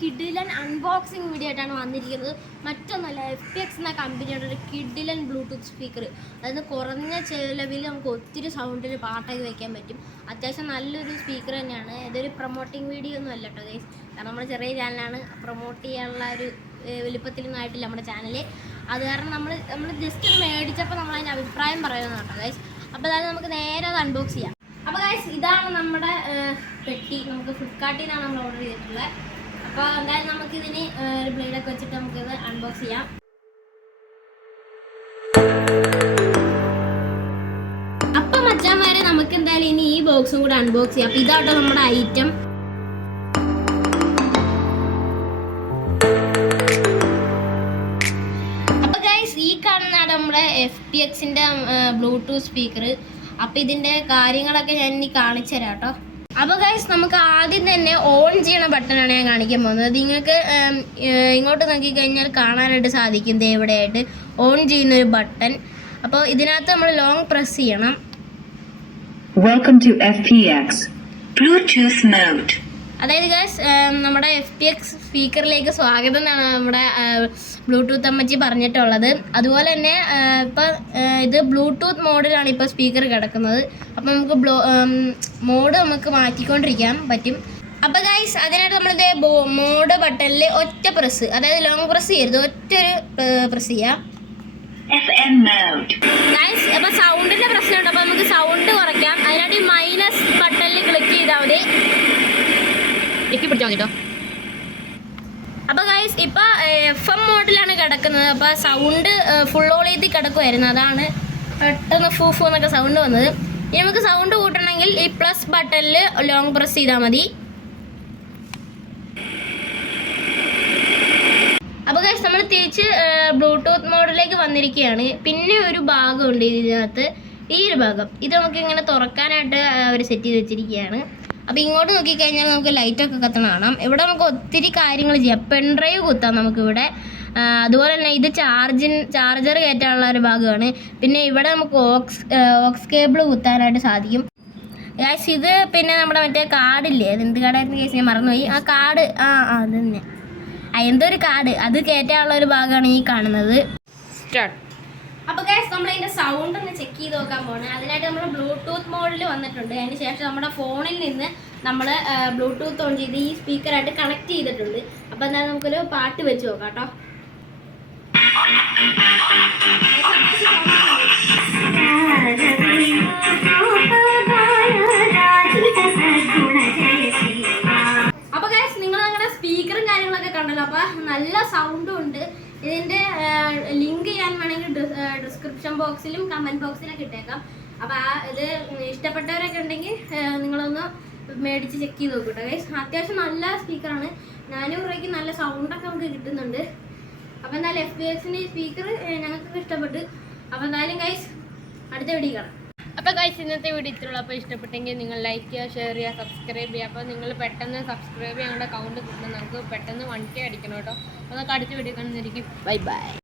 കിഡിലൻ unboxing video ആയിട്ടാണ് വന്നിരിക്കുന്നത്. മറ്റൊന്നല്ല, FPX എന്ന കമ്പനിയുടെ ഒരു കിഡിലൻ ബ്ലൂടൂത്ത് സ്പീക്കർ. അതായത് കുറഞ്ഞ ചിലവിൽ നമുക്ക് ഒത്തിരി സൗണ്ടിൽ പാട്ടൊക്കെ വയ്ക്കാൻ പറ്റും. അത്യാവശ്യം നല്ലൊരു സ്പീക്കർ തന്നെയാണ്. ഇതൊരു പ്രൊമോട്ടിങ് വീഡിയോ ഒന്നും അല്ല കേട്ടോ ഗൈസ്. കാരണം നമ്മുടെ ചെറിയ ചാനലാണ്, പ്രൊമോട്ട് ചെയ്യാനുള്ള ഒരു വലുപ്പത്തിലൊന്നും ആയിട്ടില്ല നമ്മുടെ ചാനൽ. അത് കാരണം നമ്മൾ ജസ്റ്റ് മേടിച്ചപ്പോൾ നമ്മളതിൻ്റെ അഭിപ്രായം പറയുന്നത് കേട്ടോ ഗൈസ്. അപ്പോൾ അതായത് നമുക്ക് നേരെ അത് അൺബോക്സ് ചെയ്യാം. അപ്പോൾ ഗൈസ്, ഇതാണ് നമ്മുടെ പെട്ടി. നമുക്ക് ഫ്ലിപ്കാർട്ടിൽ നിന്നാണ് നമ്മൾ ഓർഡർ ചെയ്തിട്ടുള്ളത്. അപ്പോൾ എന്തായാലും നമുക്കിതിന് ഒരു ബ്ലേഡൊക്കെ വെച്ചിട്ട് നമുക്കിത് അൺബോക്സ് ചെയ്യാം. അപ്പം മച്ചാന്മാരെ, നമുക്ക് എന്തായാലും ഇനി ഈ ബോക്സും കൂടെ അൺബോക്സ് ചെയ്യാം. അപ്പോൾ ഇതാട്ടോ നമ്മുടെ ഐറ്റം. അപ്പോൾ ഗൈസ്, ഈ കാണുന്നതാണ് നമ്മുടെ FPXന്റെ ബ്ലൂടൂത്ത് സ്പീക്കർ. അപ്പോൾ ഇതിൻ്റെ കാര്യങ്ങളൊക്കെ ഞാൻ ഇനി കാണിച്ചു തരാം കേട്ടോ. അപ്പോൾ ഗൈസ്, നമുക്ക് ആദ്യം തന്നെ ഓൺ ചെയ്യണ ബട്ടണാണ് ഞാൻ കാണിക്കാൻ പോകുന്നത്. നിങ്ങൾക്ക് ഇങ്ങോട്ട് നോക്കിക്കഴിഞ്ഞാൽ കാണാനായിട്ട് സാധിക്കും ഇവിടെയായിട്ട് ഓൺ ചെയ്യുന്ന ഒരു ബട്ടൺ. അപ്പോൾ ഇതിനകത്ത് നമ്മൾ ലോങ് പ്രസ് ചെയ്യണം. Welcome to FPX bluetooth mode. അതായത് ഗൈസ്, നമ്മുടെ FPX സ്പീക്കറിലേക്ക് സ്വാഗതം എന്നാണ് നമ്മുടെ ബ്ലൂടൂത്ത് അമ്മച്ചി പറഞ്ഞിട്ടുള്ളത്. അതുപോലെ തന്നെ ഇപ്പം ഇത് ബ്ലൂടൂത്ത് മോഡിലാണ് ഇപ്പോൾ സ്പീക്കർ കിടക്കുന്നത്. അപ്പം നമുക്ക് മോഡ് നമുക്ക് മാറ്റിക്കൊണ്ടിരിക്കാൻ പറ്റും. അപ്പോൾ ഗൈസ്, അതിനായിട്ട് നമ്മളിത് മോഡ് ബട്ടണിൽ ഒറ്റ പ്രസ്, അതായത് ലോങ് പ്രസ് ചെയ്യരുത്, ഒറ്റൊരു പ്രസ് ചെയ്യാം ഗൈസ്. അപ്പോൾ സൗണ്ടിൻ്റെ പ്രശ്നമുണ്ട്. അപ്പോൾ നമുക്ക് സൗണ്ട് കുറയ്ക്കാം. അതിനായിട്ട് മൈനസ് ബട്ടണിൽ ക്ലിക്ക് ചെയ്താൽ മതി. പിടിച്ചാൽ മതി കേട്ടോ. അപ്പോൾ ഗൈസ്, ഇപ്പോൾ FM മോഡിലാണ് കിടക്കുന്നത്. അപ്പോൾ സൗണ്ട് ഫുൾ ഓളിയത്തിൽ കിടക്കുമായിരുന്നു. അതാണ് പെട്ടെന്ന് ഫൂഫു എന്നൊക്കെ സൗണ്ട് വന്നത്. ഇനി നമുക്ക് സൗണ്ട് കൂട്ടണമെങ്കിൽ ഈ പ്ലസ് ബട്ടണിൽ ലോങ് പ്രസ് ചെയ്താൽ മതി. അപ്പോൾ ഗൈസ്, നമ്മൾ തിരിച്ച് ബ്ലൂടൂത്ത് മോഡിലേക്ക് വന്നിരിക്കുകയാണ്. പിന്നെ ഒരു ഭാഗമുണ്ട് ഇതിനകത്ത്, ഈ ഒരു ഭാഗം. ഇത് നമുക്ക് ഇങ്ങനെ തുറക്കാനായിട്ട് അവർ സെറ്റ് ചെയ്ത് വെച്ചിരിക്കുകയാണ്. അപ്പോൾ ഇങ്ങോട്ട് നോക്കിക്കഴിഞ്ഞാൽ നമുക്ക് ലൈറ്റൊക്കെ കത്തണം കാണാം. ഇവിടെ നമുക്ക് ഒത്തിരി കാര്യങ്ങൾ ചെയ്യാം. പെൺഡ്രൈവ് കുത്താം നമുക്കിവിടെ. അതുപോലെ തന്നെ ഇത് ചാർജർ കയറ്റാനുള്ള ഒരു ഭാഗമാണ്. പിന്നെ ഇവിടെ നമുക്ക് ഓക്സ് കേബിൾ കുത്താനായിട്ട് സാധിക്കും ഗൈസ്. ഇത് പിന്നെ നമ്മുടെ മറ്റേ കാർഡില്ലേ, അത് എന്ത് കാർഡായിരുന്നു കേസ്, ഞാൻ മറന്നുപോയി. ആ കാർഡ്, അത് തന്നെ, എന്തോ ഒരു കാർഡ്, അത് കയറ്റാനുള്ള ഒരു ഭാഗമാണ് ഈ കാണുന്നത്. സ്റ്റാർട്ട്. അപ്പോൾ ഗൈസ്, നമ്മളതിൻ്റെ സൗണ്ട് ഒന്ന് ചെക്ക് ചെയ്ത് നോക്കാൻ പോകണം. അതിനായിട്ട് നമ്മൾ ബ്ലൂടൂത്ത് മോഡിൽ വന്നിട്ടുണ്ട്. അതിന് ശേഷം നമ്മുടെ ഫോണിൽ നിന്ന് നമ്മൾ ബ്ലൂടൂത്ത് ഓൺ ചെയ്ത് ഈ സ്പീക്കറായിട്ട് കണക്ട് ചെയ്തിട്ടുണ്ട്. അപ്പോൾ എന്തായാലും നമുക്കൊരു പാട്ട് വെച്ച് നോക്കാം കേട്ടോ. അപ്പോൾ ഗൈസ്, നിങ്ങൾ നിങ്ങളുടെ സ്പീക്കറും കാര്യങ്ങളൊക്കെ കണ്ടല്ലോ. അപ്പോൾ നല്ല സൗണ്ടും ഉണ്ട്. ഇതിൻ്റെ ലിങ്ക് ഞാൻ വേണമെങ്കിൽ ഡിസ്ക്രിപ്ഷൻ ബോക്സിലും കമൻറ്റ് ബോക്സിലൊക്കെ ഇട്ടേക്കാം. അപ്പോൾ ഇത് ഇഷ്ടപ്പെട്ടവരൊക്കെ ഉണ്ടെങ്കിൽ നിങ്ങളൊന്ന് മേടിച്ച് ചെക്ക് ചെയ്ത് നോക്കട്ടെ ഗൈസ്. അത്യാവശ്യം നല്ല സ്പീക്കറാണ്. 400 രൂപയ്ക്ക് നല്ല സൗണ്ടൊക്കെ നമുക്ക് കിട്ടുന്നുണ്ട്. അപ്പോൾ എന്തായാലും FPXൻ്റെ ഈ സ്പീക്കർ ഞങ്ങൾക്ക് ഇഷ്ടപ്പെട്ടു. അപ്പോൾ എന്തായാലും ഗൈസ്, അടുത്ത വീഡിയോ കാണാം. അപ്പോൾ ഗൈസ്, ഇന്നത്തെ വീഡിയോ ഇത്രയുള്ളൂ. അപ്പോൾ ഇഷ്ടപ്പെട്ടെങ്കിൽ നിങ്ങൾ ലൈക്ക് ചെയ്യുക, ഷെയർ ചെയ്യുക, സബ്സ്ക്രൈബ് ചെയ്യുക. അപ്പോൾ നിങ്ങൾ പെട്ടെന്ന് സബ്സ്ക്രൈബ് ചെയ്യാനുള്ള അക്കൗണ്ട് കിട്ടുമ്പോൾ നമുക്ക് പെട്ടെന്ന് 1K അടിക്കണം കേട്ടോ. അപ്പോൾ നമുക്ക് അടുത്ത വീഡിയോ കാണുന്നതായിരിക്കും. Bye bye.